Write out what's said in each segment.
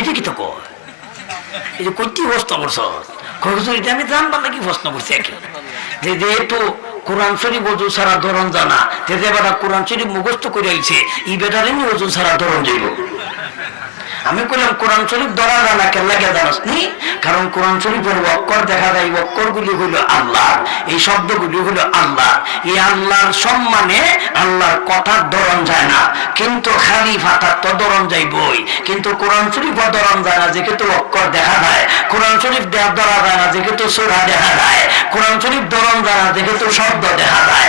এইটা কি তো এই যে কত্তি প্রশ্ন করছ? এটা আমি জানবার নাকি প্রশ্ন করছি একে। যে যেহেতু কোরআন শরীফ অজু ছাড়া ধরন জানা, যে বেটা কোরআন শরীফ মুখস্থ করে আইছে এই বেটারে অজু ছাড়া ধরন যাইব। আমি কইলাম, কোরআন শরীফ ধরা জানা কেন লাগে জানাস নি? কারণ কোরআন শরীফের অক্ষর দেখা যায় অক্ষর গুলি হইল আল্লাহ এই শব্দগুলি হইল আল্লাহ এই আল্লাহর সম্মানে আল্লাহর কথার ধরন যায় না। কিন্তু খালি ফাটার তো ধরন যাই বই কিন্তু কোরআন শরীফ ধরন যায় না, যেহেতু অক্ষর দেখা যায়। কোরআন শরীফ ধরা যায় না, যেহেতু সুরা দেখা যায়। কোরআন শরীফ ধরন যায় না, যেহেতু শব্দ দেখা যায়।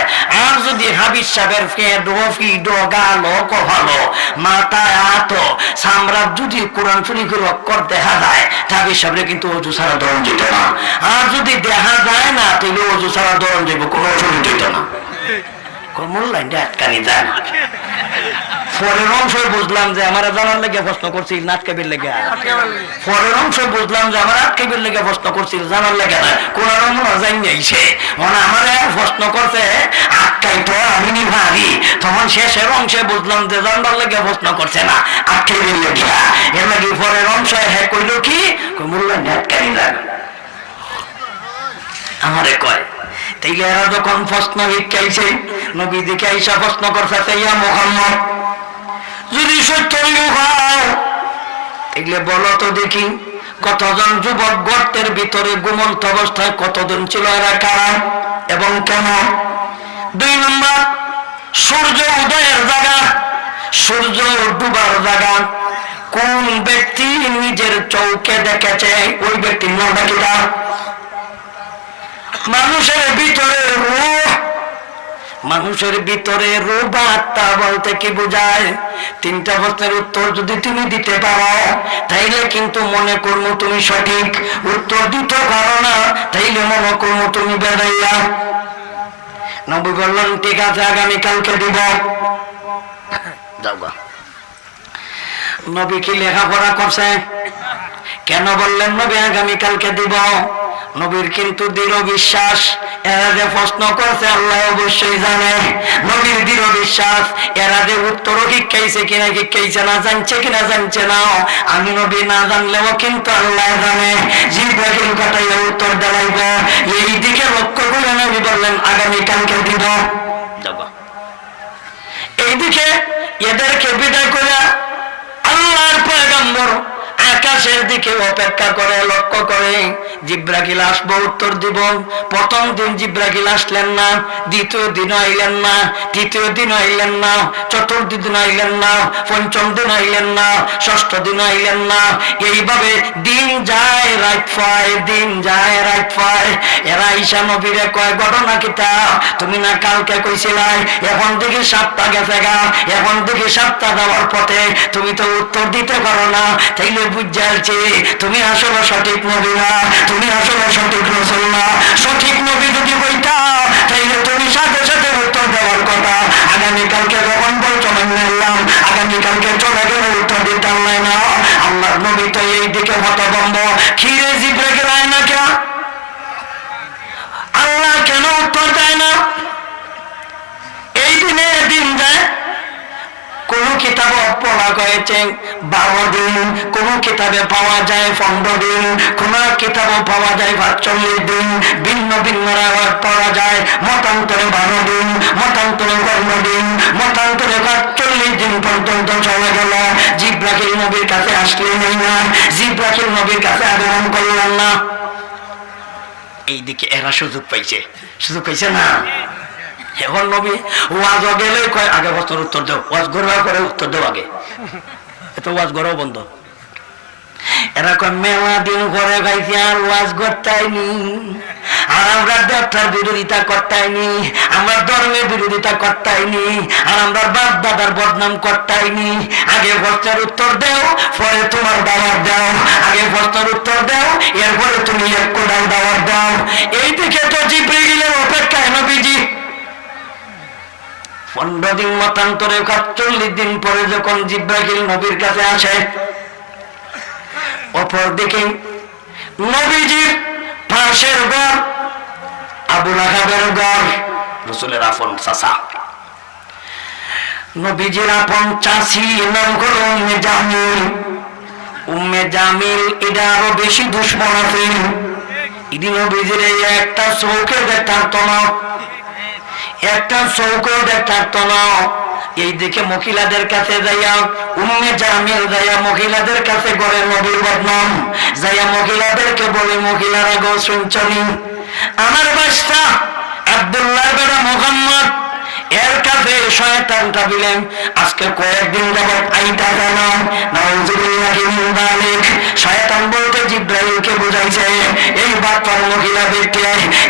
হাবিজ সাহেবের ফে ডফি ডগালো ভালো মাথায় আত সাম্রাজ্য যদি কোরআন শরীফের অক্ষর দেখা যায় হাবিজ সাহেবের কিন্তু অজু ছাড়া দরম যেত না। আর যদি দেখা যায় না, তাহলে অজু ছাড়া দরম যাইব কোনো অসুবিধা যেত না। কোমল লাইনটা আটকানি যায় না। পরের অংশ বুঝলাম যে আমার জানার লেগে প্রশ্ন করছি নাটকেবের লেগে। পরের অংশ বুঝলাম যে আমার আটকেবের লেগে প্রশ্ন করছি জানার লেগে না। কোন মনে জানি মানে আমার প্রশ্ন করছে আটকাই তো আমি নি ভাবি। তখন শেষের অংশে বুঝলাম যে জানবার লেগে প্রশ্ন করছে না আটকেবের লেগে। এর পরের অংশ হ্যাঁ কইল কি মূল্যায়ন আটকানি যায় আমারে কয় তাইলে এরা যখন প্রশ্ন শিক্ষাইছে নবী দিকে আইসা প্রশ্ন করছে ইয়া মোহাম্মদ যদি সত্য হয়। এগুলো বলো তো দেখি, কতজন যুবক গর্তের ভিতরে ঘুমন্ত অবস্থায় কতদিন ছিল এরা, কারা এবং কেন? দুই নম্বর, সূর্য উদয়ের জায়গা। সূর্য ডুবার জায়গা। কোন ব্যক্তি নিজের চৌকে দেখেছে? ওই ব্যক্তির নাম ডাকিটা মানুষের ভিতরে রূহ মানুষের ভিতরে রূপ আত্মা বলতে কি বোঝায়? তিনটা প্রশ্নের উত্তর যদি তুমি দিতে পারো, তাইলে কিন্তু মনে করব তুমি সঠিক। উত্তর দিতে পারো না, তাইলে মনে করব তুমি বেড়াইয়া নবী বললেন, ঠিক আছে, আগামীকালকে দিব। যাও গা। নবী কি লেখাপড়া করছে? কেন বললেন, নবী, আগামীকালকে দিব। নবীর কিন্তু দৃঢ় বিশ্বাস। এরা যে প্রশ্ন করছে আল্লাহ অবশ্যই জানে। নবীর দৃঢ় বিশ্বাস এরা যে উত্তর শিক্ষাইছে কিনা শিক্ষাইছে না জানছে কিনা জানছে না। আমি নবী না জানলেও কিন্তু আল্লাহ জানে। জিব্রাহিম কাটাইয়া উত্তর দেওয়াইব। এই দিকে লক্ষ্য করে নবী বললেন আগামীকালকে দিব। এইদিকে এদেরকে বিদায় করে আল্লাহর পয়গম্বর আকাশের দিকে অপেক্ষা করে, লক্ষ্য করে। জিব্রাকিল আসব উত্তর দিব। প্রথম দিন জিব্রাকিল আসলেন না, দ্বিতীয় দিন আইলেন না, তৃতীয় দিন আইলেন না, চতুর্থ দিন আইলেন না, পঞ্চম দিন আইলেন না, ষষ্ঠ দিন আইলেন না। এইভাবে দিন যায়, রাত পায় দিন যায়, রাত পায় এরা ঈশা নবীরে কয়, ঘটনা কিতা তুমি না কালকে কইছিলাই, এখন থেকে সাতটা গেছে গা, এখন থেকে সাতটা যাওয়ার পথে। তুমি তো উত্তর দিতে পারো না, তাইলে বুঝাইছে তুমি আসলে সঠিক নবী না, তুমি আসলে সঠিক রসুল না। সঠিক নবী যদি বইটা তাইলে তুমি সাথে সাথে উত্তর দেওয়ার কথা। আগামীকালকে যখন বলছো মান্য নিলাম আগামীকালকে চলে গেলে উত্তর দিতে না। আল্লাহর নবী তো এই দিকে হতবম্ব খিরে জিব্রে গেলায় না কেন? আল্লাহ কেন উত্তর দেয় না? এই দিনে দিন যায়। কোন কিতাব পড়া হয়েছে, বারো দিন। কোন কিতাবে পাওয়া যায় পনেরো দিন। কোন কিতাবে পাওয়া যায় পাঁচচল্লিশ দিন। ভিন্ন ভিন্ন পড়া যায় মতান্তরে বারো দিন, মতান্তরে পনেরো দিন, মতান্তরে পাঁচচল্লিশ দিন পর্যন্ত চলে গেল। জিব্রাহিল নবীর কাছে আসলেন না। জিব্রাহিল নবীর কাছে আগমন করলেন না। এইদিকে এরা সুযোগ পাইছে। সুযোগ পাইছে না? এখন নবী ওয়াজ গেলে কয়, আগে বছর উত্তর দেও। ওয়াজ গড়া করে উত্তর দেও আগে। এত ওয়াজ গড়াও বন্ধ। এরা কয়, মেলা দিন ঘরে গাইছি আর ওয়াজ করতাইনি। আর আমরা ব্যবসার বিরোধিতা করতাইনি। আমরা ধর্মের বিরোধিতা করতাইনি। আর আমরা বাপ দাদার বদনাম করতাইনি। আগে প্রশ্নের উত্তর দেও, পরে তোমার দাওয়ার দাও। আগে প্রশ্নের উত্তর দাও, এরপরে তুমি এক কোডাল দাওয়ার দাও। এই দিকে তো জিব্রিলের অপেক্ষায় নবীজি পনেরো দিন মতান্তরে সাতচল্লিশ দিন পরে যখন জিব্রাহিল নবীর কাছে আসে অপর দিকে নবীজির পাশের ঘর আবুল আহাবের ঘর, রসুলের আপন চাষা নবীজির আপন চাষি নাম হলো জামিল। উম্মে জামিল এটা আরও বেশি দুশ্মন আছে। ইদি নবীজির এই একটা চৌকে দেখতে না একটা চৌকট, একটা না এই দিকে মহিলাদের কাছে যাইয়া, উম্মে জামিল যাইয়া মহিলাদের কাছে গড়ে নবীর বদনাম। যাইয়া মহিলাদেরকে বলে, মহিলারা গো শুনছনি আমার বাসটা আব্দুল্লাহ বেড়া মোহাম্মদ এর কাছে শয়তানটা দিলেন আজকে কয়েকদিন যাবত আইতা জানা নাউজুবিল্লাহি যালিক শয়তান বলতে জিব্রাইলকে বুঝাইছে, এই বাচ্চার মহিলা ব্যক্তি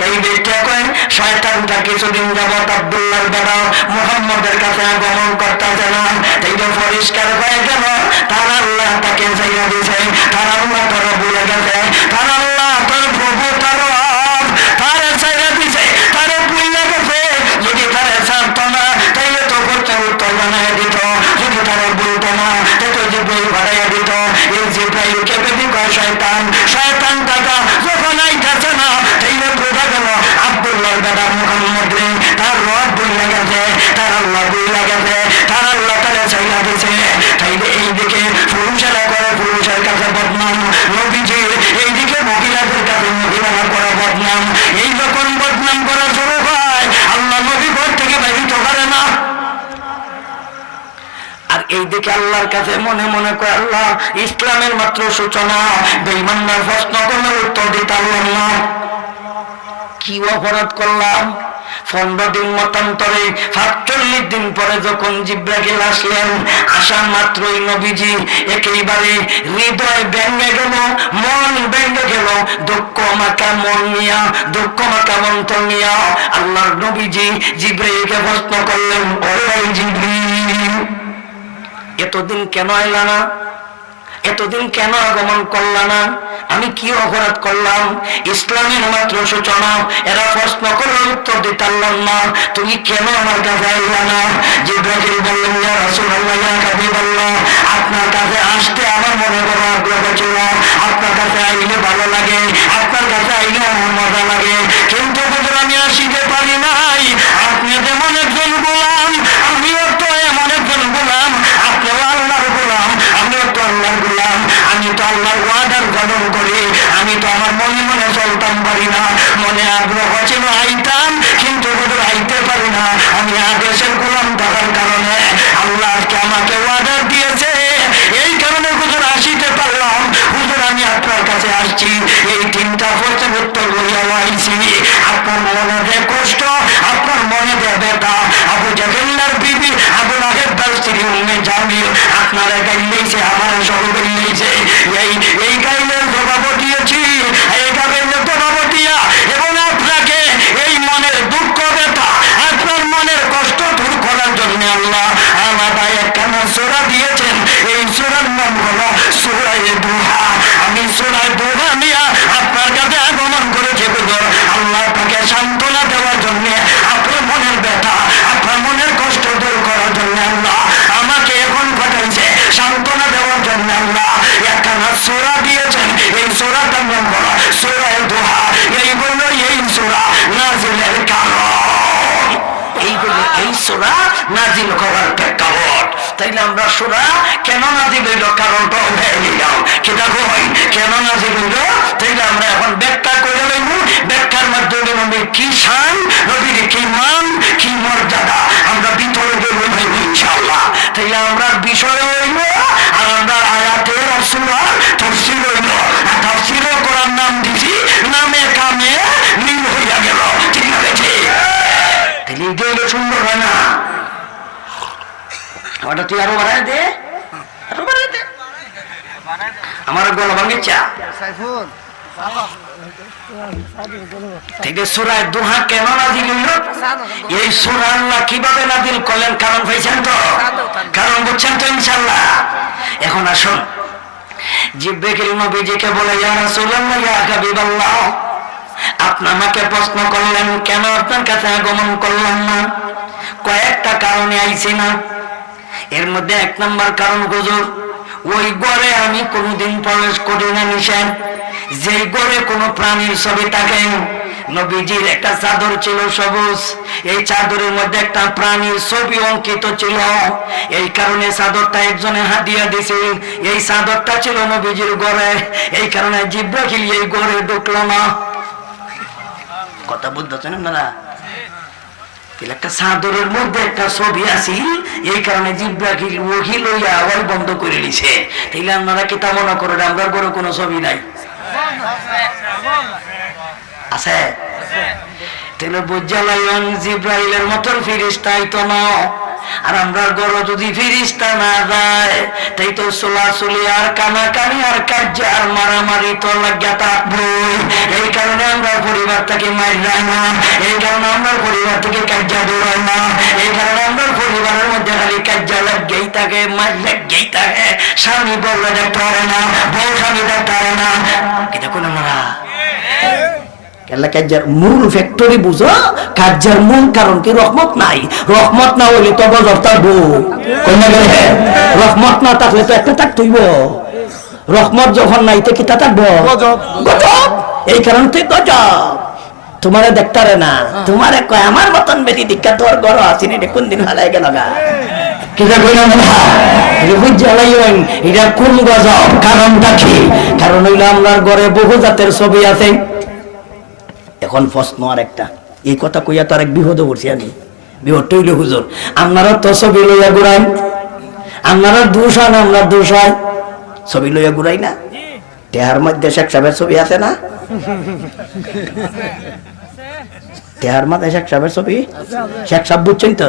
এই ব্যক্তি কয়, শয়তানটা কিছুদিন যাবত আব্দুল্লাহর বেড়া মুহাম্মদের কাছে আগমন করতে না এই যে পরিষ্কার হয়ে গেল, তার আল্লাহ তাকে জায়গা দিয়েছে, তার আল্লাহ তার ভুলে গেছে তার আল্লাহ তার প্রভু তার রব তার জায়গা দিয়েছে তার ভুলে গেছে যদি তারা জানতো না তাইলে তো করতে উত্তর বানায় দিত যদি তারা বলতো না তাই যে বই বাড়াইয়া দিত এই যে প্রায়কে বেদি কয় শয়তান শয়তান টাকা যখন আইতাছে না তাইলে বোঝা গেল আব্দুল্লাহ বেড়া মোহাম্মদ রে তার রব বইলা গেছে তার আল্লাহ বইলা গেছে তার আল্লাহ তারা চাইলা দিছে তাইলে এইদিকে পুরুষেরা করে পুরুষের কাছে বদনাম নবীজির এইদিকে মহিলাদের কাছে মহিলারা করে বদনাম এই যখন বদনাম করা শুরু হয় আল্লাহ নবী ঘর থেকে বেরিত পারে না দিকে আল্লাহর কাছে মনে মনে করে আল্লাহ, ইসলামের মাত্র সূচনা। বেইমান্নার প্রশ্ন করলে, উত্তর দিতে না। কি অপরাধ করলাম? পনেরো দিন মতান্তরে, সাতচল্লিশ দিন পরে যখন জিব্রাগিল আসলেন আসার মাত্রই নবীজি একেবারে হৃদয় ব্যঙ্গে গেল, মন ব্যঙ্গে গেল। দুঃখ মাকা মন নিয়া, দুঃখ মাকা মন্ত্র নিয়া আল্লাহর নবীজি জিব্রাইলকে প্রশ্ন করলেন, ওরে জিব্রিল এতদিন কেন আইলা না? এতদিন কেন আগমন করলাম না? আমি কি অপরাধ করলাম? ইসলামের মাত্র সূচনা, এরা প্রশ্ন করল উত্তর দিতাম না তুমি কেন আমার কাছে আইলা না? জিব্রাহিল বললেন, ইয়া রাসূলুল্লাহ, ইয়া হাবিবাল্লাহ, আপনার কাছে আসতে আমার মনে করো আগ্রহ ছিল। আপনার কাছে আইলে ভালো লাগে আপনার কাছে আইলে আমার মজা লাগে কিন্তু হুজুর আমি আসিতে পারি নাই আপনি যেমন একজন গোলাম আমিও তো এমন একজন গোলাম আপনিও আল্লাহর গোলাম আমিও তো আল্লাহর গোলাম আমি তো আল্লাহর ওয়াদার পালন করি আমি তো আমার মনে মনে চলতাম পারি না মনে আগ্রহ ছিল আইতাম কিন্তু হুজুর আইতে পারি না আমি আদেশের গোলাম থাকার কারণে আল্লাহ আজকে আমাকে ওয়াদার দিয়েছে এই কারণে হুজুর আসিতে পারলাম হুজুর আমি আপনার কাছে আসছি এই তিনটা প্রশ্ন উত্তর করিয়া আইছি আপনার মনে যে কষ্ট আপনার মনে যে ব্যথা আবু জাহেল্লার বিবি আবু লাহেব্বার স্ত্রী উম্মে জামিল আপনারা গাইলেছে আমার সহ গাইলেছে এই এই গাইলের জবাব দিয়েছি এই গাইলের জবাব দিয়া এবং আপনাকে এই মনের দুঃখ ব্যথা আপনার মনের কষ্ট দূর করার জন্য আল্লাহ আলাদা একখানা সোরা দিয়েছেন এই সোরার নাম হলো সোরাই দুহা আমি সোরাই দুহা নিয়া আপনার কাছে আগমন করেছি বুঝুন আল্লাহ তাকে সান্ত্বনা দেওয়ার জন্য আপনার মনের ব্যথা আপনার মনের কষ্ট দূর করার জন্য আল্লাহ আমাকে এখন পাঠাইছে সান্ত্বনা দেওয়ার জন্য আল্লাহ একখানা সোরা দিয়েছেন এই সোরাটার নাম হলো সোরাই দুহা এই বলল এই সোরা নাজিলের কারণ এই হলো এই সোরা নাজিল করার প্রেক্ষাপট। তাইলে আমরা সোনা, কেন নাজিল হইল? কারণটা উঠে নিলাম কেটা কই? কেন নাজিল হইল? তাইলে আমরা এখন ব্যাখ্যা করে নেব ব্যাখ্যার মাধ্যমে নবীর কি সান নবীর কি মান, কি মর্যাদা? আমরা ভিতরে গেব ইনশাল্লাহ তাইলে আমরা বিষয় তুই আরও বাড়ায় দে। আরও বাড়ায় দে। আমার ভাঙে চা। কারণ বুঝছেন তো ইনশাল্লাহ এখন আসুন। নবীজিকে বলে আপনি আমাকে প্রশ্ন করলেন, কেন আপনার কাছে আগমন করলাম না? কয়েকটা কারণে আইছি না? এর মধ্যে এক নম্বর কারণ হুজুর ওই গড়ে আমি কোনোদিন প্রবেশ করি না নিষেধ। যে ঘরে কোনো প্রাণীর ছবি থাকে, নবীজির একটা চাদর ছিল সবুজ। এই চাদরের মধ্যে একটা প্রাণীর ছবি অঙ্কিত ছিল। এই কারণে চাদরটা একজনে হাতিয়া দিছে। এই চাদরটা ছিল নবীজির গড়ে। এই কারণে জিব্রাহিল এই গড়ে ঢুকলো না। কথা বুঝতেছেন আপনারা? একটা চাদরের মধ্যে একটা ছবি আছিল, এই কারণে জিব্রাহিল ওহি লইয়া আওয়াজ বন্ধ করে নিছে তাইলে আপনারা কি তা মনে করেন আমরা বড় কোনো ছবি নাই? আছে? তাহলে বুঝালাইন জিব্রাহিলের মতন ফিরিস্তাই তো না। আর আমরা গড় যদি ফিরিস্তা না যায়, তাই তো চলাচলি আর কানাকানি আর কার্য আর মারামারি তো লাগিয়া থাকবই। এই কারণে আমরা পরিবার থেকে মার যায় না, এই কারণে আমরা পরিবার থেকে কার্য দৌড়াই না, এই কারণে আমরা পরিবারের মধ্যে খালি কার্য লাগেই থাকে, মার লাগেই থাকে। স্বামী বললে দেখতে পারে না, বউ স্বামী দেখতে পারে না। কি দেখুন আমরা? কেলা কাজ্জার মূল ফ্যাক্টরি বুঝো? কাজ্জার মূল কারণ কি? রহমত নাই। রহমত না হইলে তো গজব থাকব। কন্যা গেলে? রহমত না থাকলে তো একটা থাকতেইব রহমত যখন নাই তো কি তা থাকব? গজব। এই কারণ তুই গজব। তোমারে দেখতারে না। তোমারে কয় আমার মতন বেটি দীক্ষা তোর ঘর আসিনি কোন দিন হালাই গেল গা? কিটা কইলাম না এটা বুঝতে লাইন এটা কোন গজব? কারণটা কি? কারণ হইল আমার ঘরে বহু জাতের ছবি আছে। এখন প্রশ্ন আর একটা। এই কথা কইয়া তার এক বিপদ করছি আমি। বিপদ হইল হুজুর। আপনারা তো ছবি লইয়া ঘুরাই। আপনারা দোষ হয় না, আমরা দোষ হয়। ছবি লইয়া ঘুরাই না? টেহার মধ্যে শেখ সাহেবের ছবি আছে না? টেহার মধ্যে শেখ সাহেবের ছবি? শেখ সাহেব বুঝছেন তো?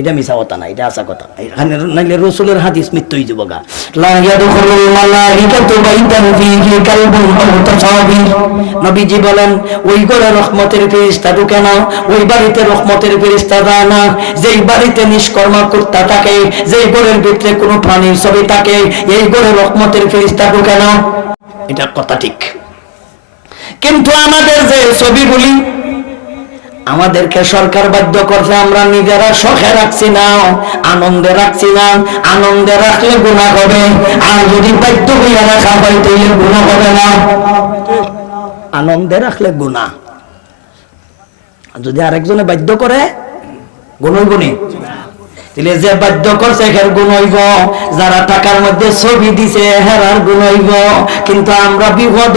এটা মিছা কথা না, এটা আসা কথা। এখানে নাইলে রসুলের হাদিস মৃত্যু যাব গা লা ইয়াদখুলুল মালাইকাতু বাইতান ফীহি কালবুন আও তাসাবির। নবীজি বলেন, ওই ঘরে রহমতের ফেরেশতা ঢুকে না, ওই বাড়িতে রহমতের ফেরেশতা যায় না। যেই বাড়িতে নিষ্কর্মা কুত্তা থাকে, যেই ঘরের ভিতরে কোনো প্রাণীর ছবি থাকে, এই ঘরে রহমতের ফেরেশতা ঢুকে না। এটা কথা ঠিক। কিন্তু আমাদের যে ছবিগুলি আমাদেরকে সরকার বাধ্য করছে, আমরা নিজেরা শখে রাখছি না, আনন্দে রাখছি না, আনন্দে রাখলে গুণা হবে, আর যদি বাধ্য হইয়া রাখা হয় তাহলে গুণা হবে না আনন্দে রাখলে গুণা যদি আরেকজনে বাধ্য করে গুণ নি? তাহলে যে বাধ্য করছে হের গুণ হইব যারা টাকার মধ্যে ছবি দিছে হেরার গুণ হইব। কিন্তু আমরা বিপদ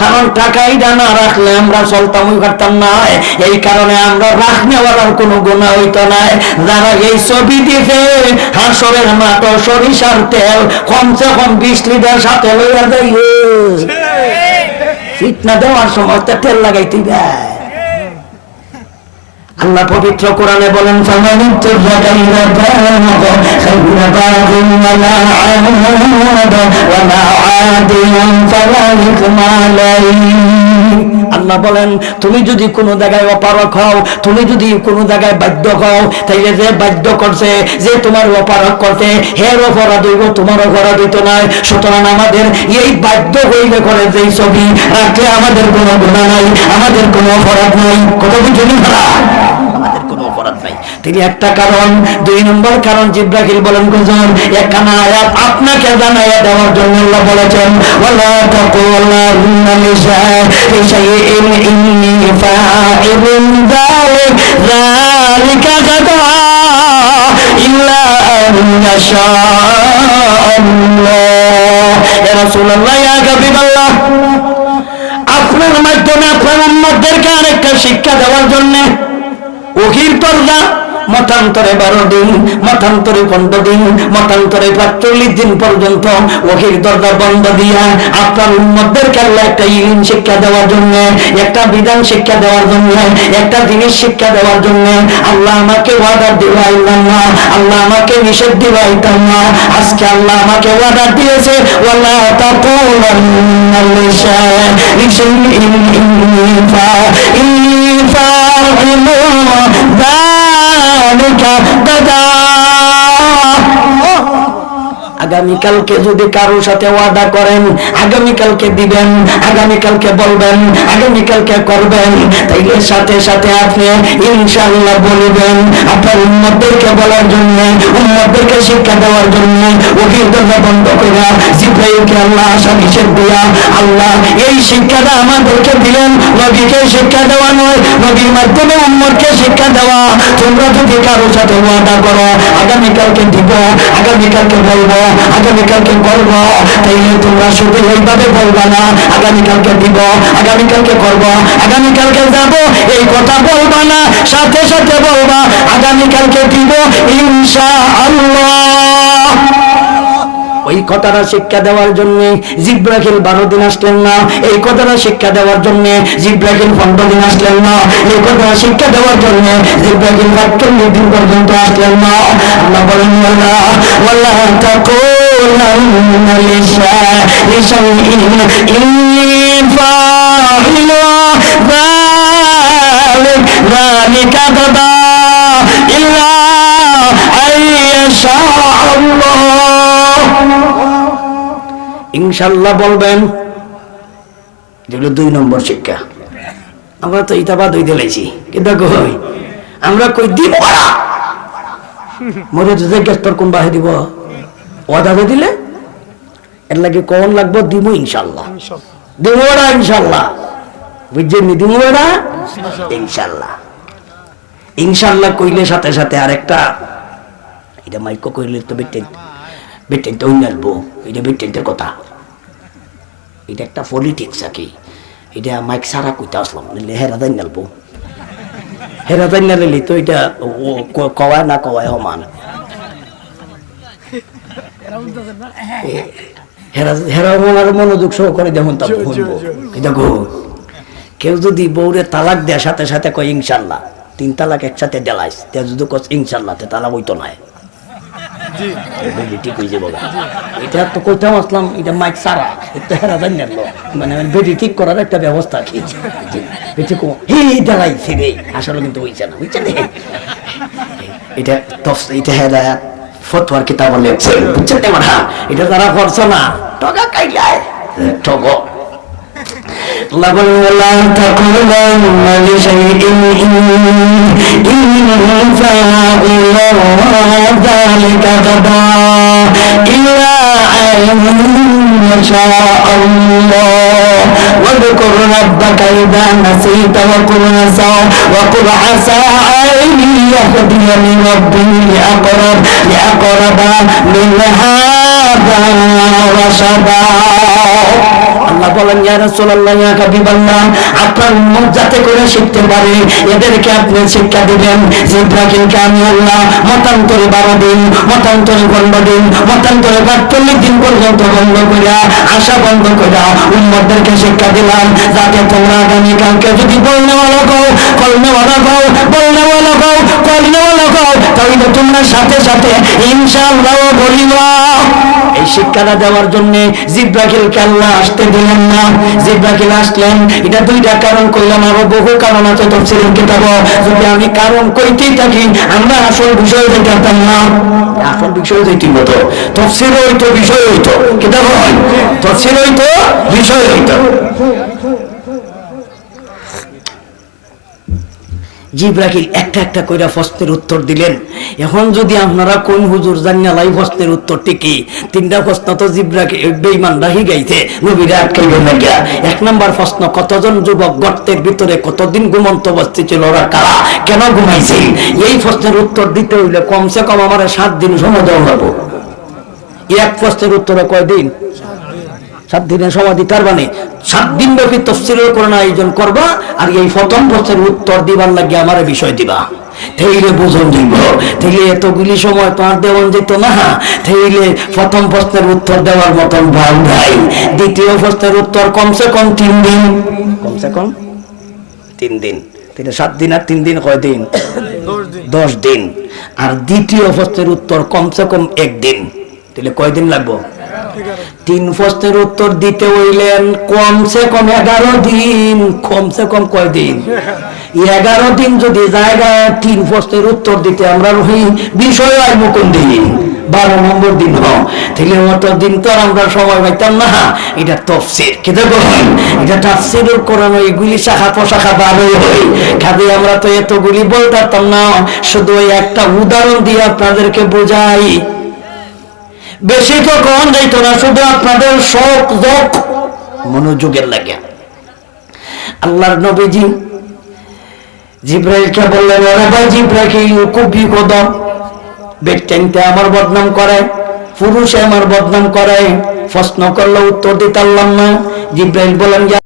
কারণ টাকাই না রাখলে আমরা চলতাম পারতাম না এই কারণে আমরা রাখনেওয়ালার কোনো গুণা হইতো না। যারা এই ছবি দিছে হাসরের মাঠ সরিষার তেল কমসে কম বিশ লিটার সাথে লইয়া যাই ফিটনা দেওয়ার সময় তেল লাগাইতে দেয় আল্লাহ পবিত্র কোরআনে বলেন ফামান আল্লাহ বলেন, তুমি যদি কোনো জায়গায় অপারক হও, তুমি যদি কোনো জায়গায় বাধ্য হও, তাইলে যে বাধ্য করছে, যে তোমার অপারক করতে হের অপরাধ হইব তোমার অপরাধ হইত নাই সুতরাং আমাদের এই বাধ্য হইলে করে যেই ছবি, রাখলে আমাদের কোনো গুণা নাই, আমাদের কোনো অপরাধ নাই। কত কোনো অপরাধ তিনি একটা কারণ, দুই নম্বর কারণ জিব্রাহিল বলেন গুজন একখানা আয়াত আপনাকে জানাইয়া দেওয়ার জন্য আল্লাহ বলেছেন, ওয়ালা যালিক গাদা ইল্লা আন ইয়াশা আল্লাহ। ইয়া রাসূলুল্লাহ, ইয়া আপনার মাধ্যমে আপনার উম্মতদেরকে আরেকটা শিক্ষা দেওয়ার জন্য ওহির পর্দা, মতান্তরে বারো দিন মতান্তরে পনেরো দিন মতান্তরে পাঁচচল্লিশ দিন পর্যন্ত ওহির দরজা বন্ধ দিয়া আপনার উন্মতদেরকে আল্লাহ একটা ইলিম শিক্ষা দেওয়ার জন্য, একটা বিধান শিক্ষা দেওয়ার জন্য, একটা জিনিস শিক্ষা দেওয়ার জন্য আল্লাহ আমাকে ওয়াদার দিবাইতাম না, আল্লাহ আমাকে নিষেধ দিবাইতাম না। আজকে আল্লাহ আমাকে ওয়াদার দিয়েছে, ওয়ালা তাকুলান্না ইনফা ইনফা'ilu আগামীকালকে যদি কারোর সাথে ওয়াদা করেন, আগামীকালকে দিবেন, আগামীকালকে বলবেন, আগামীকালকে করবেন, তাইলে সাথে সাথে আপনি ইনশাআল্লাহ বলবেন, আপনার উন্মতদেরকে বলার জন্য উন্মতদেরকে শিক্ষা দেওয়ার জন্য জন্য বন্ধ করে জিব্রাইলকে আল্লাহ আশা নিষেধ দিয়া, আল্লাহ এই শিক্ষাটা আমাদেরকে দিলেন, নবীকে শিক্ষা দেওয়া নয়, নবীর মাধ্যমে উম্মতকে শিক্ষা দেওয়া। তোমরা যদি কারোর সাথে ওয়াদা করো, আগামীকালকে দিব, আগামীকালকে বলব আগামীকালকে করব তাইলে তোমরা শুধু এইভাবে বলবা না, আগামীকালকে দিব, আগামীকালকে করব, আগামীকালকে যাব, এই কথা বলবা না, সাথে সাথে বলবা, আগামীকালকে দিব ইনশা আল্লাহ ওই কথাটা শিক্ষা দেওয়ার জন্য জিব্রাহিল বারো দিন আসলেন না, এই কথাটা শিক্ষা দেওয়ার জন্য জিব্রাহিল পনেরো দিন আসলেন না, এই কথাটা শিক্ষা দেওয়ার জন্য জিব্রাহিল পাঁচচল্লিশ দিন পর্যন্ত আসলেন না। আল্লাহ বলেন ওয়ালা ওয়ালা তাকুলান্না লিশাইইন ইনফা'ilu ذلك ذلك غدا إلا أن يشاء الله ইনশাল্লাহ বলবেন যেগুলো দুই নম্বর শিক্ষা আমরা তো ইতাবা দুই দিলাইছি কিন্তু কই আমরা কই দিব ওরা মরে যদি গ্যাস্টর কোন বাহে দিব ওদাবে দিলে? এর লাগে কখন লাগবো? দিব ইনশাল্লাহ দিব ওরা ইনশাল্লাহ বুঝছেন নি? দিব ওরা ইনশাল্লাহ ইনশাল্লাহ কইলে সাথে সাথে এটা মাইকো কইলে তো বেটেন বেটেন তো আসব এটা কথা। এটা একটা পলিটিক্স আর কি। এটা মাইক সারা কইতে আসলাম নিলে হেরা দাই হেরা তো এটা কওয়ায় না কওয়ায় সমান। হেরা মনার মনোযোগ সহকারে যেমন তা এটা কেউ যদি বউরে তালাক দেয় সাথে সাথে কয় ইনশাল্লাহ তিন তালাক একসাথে দেলাইস তে যদি কস ইনশাল্লাহ তে তালাক হইতো নাই ঠিক হয়ে যাব এটা তো কইতাম আসলাম এটা মাইক সারা এটা হেরা জানি না মানে বেডি ঠিক করার একটা ব্যবস্থা কি বেটি কো হে দাঁড়াইছে রে আসলে কিন্তু হইছে না বুঝছেন এটা তফ এটা হেরা ফতোয়ার কিতাব লেখছে বুঝছেন তো মাথা এটা তারা করছ না। টগা কাইলায়। টগো। আল্লাহ বলেন ওয়ালা তাকুলান্না লিশাইইন ইনফা'ilu যালিকা গাদা ইল্লা আন يشاء الله واذكر ربك إذا نسيت وقل عسى وقل عسى أن يهديني ربي لأقرب لأقرب من هذا رشدا আল্লাহ বলেন, ইয়া আপনার উম্মত যাতে করে শিখতে পারে, এদেরকে আপনি শিক্ষা দিবেন। যে ইব্রাহিমকে আমি আল্লাহ, মতান্তরে বারো দিন, মতান্তরে পনেরো দিন, মতান্তরে পাঁচচল্লিশ দিন পর্যন্ত বন্ধ করিয়া আশা বন্ধ করিয়া উম্মতদেরকে শিক্ষা দিলাম। যাতে তোমরা আগামীকালকে যদি বলনেওয়ালা কও কলনেওয়ালা কও বলনেওয়ালা কও কলনেওয়ালা কও তাহলে তোমরা সাথে সাথে ইনশাআল্লাহ বলিবা। শিক্ষাটা দেওয়ার জন্য জিব্রাকিলকে আল্লাহ আসতে দিলেন না। জিব্রাকিল আসলেন। এটা দুইটা কারণ করলাম, আরও বহু কারণ আছে তফসিলের কিতাব। যদি আমি কারণ কইতেই থাকি, আমরা আসল বিষয় দেখাতাম না। আসল বিষয় যেটি হতো তফসিল হইতো, বিষয় হইতো। কিতাব হয়। তফসিল হইতো, বিষয় হইতো। জিব্রাহিল একটা একটা কইরা প্রশ্নের উত্তর দিলেন। এখন যদি আপনারা কোন হুজুর জান্নালাই প্রশ্নের উত্তরটি কি? তিনটা প্রশ্ন তো জিব্রাহিল বেইমান রাহি গাইছে। নবীরা না গিয়া। এক নম্বর প্রশ্ন, কতজন যুবক গর্তের ভিতরে কতদিন ঘুমন্ত অবস্থি ছিল ওরা কারা? কেন ঘুমাইছে এই প্রশ্নের উত্তর দিতে হইলে কমসে কম আমার সাত দিন সময় দেওয়া এক প্রশ্নের উত্তরে কয়দিন? সাত দিনের সময় দিতে পারবানি সাত দিন ব্যাপী তফসিলের কোরআন আয়োজন করবা আর এই প্রথম প্রশ্নের উত্তর দিবার লাগে আমার বিষয় দিবা। থেইলে বুঝন দিব থেইলে এতগুলি সময় তোমার দেওয়ান যেত না। থেইলে প্রথম প্রশ্নের উত্তর দেওয়ার মতন ভালো নাই। দ্বিতীয় প্রশ্নের উত্তর কমসে কম তিন দিন। কমসে কম তিন দিন। তিন সাত দিন আর তিন দিন কয় দিন? দশ দিন। আর দ্বিতীয় প্রশ্নের উত্তর কমসে কম একদিন তাহলে কয়দিন লাগবো? তিন প্রশ্নের উত্তর দিতে হইলেন, কমসে কম এগারো দিন, কমসে কম কয়দিন এগারো দিন যদি জায়গা তিন প্রশ্নের উত্তর দিতে আমরা রহি, বিষয় আর মুকুন দিন বারো নম্বর দিন হ। তাহলে অত দিন তো আমরা সময় পাইতাম না। এটা তফসির কিন্তু বলেন? এটা তাফসির কোরআন, এগুলি শাখা পোশাখা বারোই হই খালি আমরা তো এতগুলি বলতে পারতাম না, শুধু একটা উদাহরণ দিয়ে আপনাদেরকে বোঝাই। বেশি তো গ্রহণ যাইত না, শুধু আপনাদের শখ জক, মনোযোগের লাগে। আল্লাহর নবীজি জিব্রাইলকে বললেন ওরে ভাই জিব্রাইল খুব বিপদ। ব্যক্তিতে আমার বদনাম করে, পুরুষে আমার বদনাম করে। প্রশ্ন করলে উত্তর দিতে পারলাম না। জিব্রাইল বলেন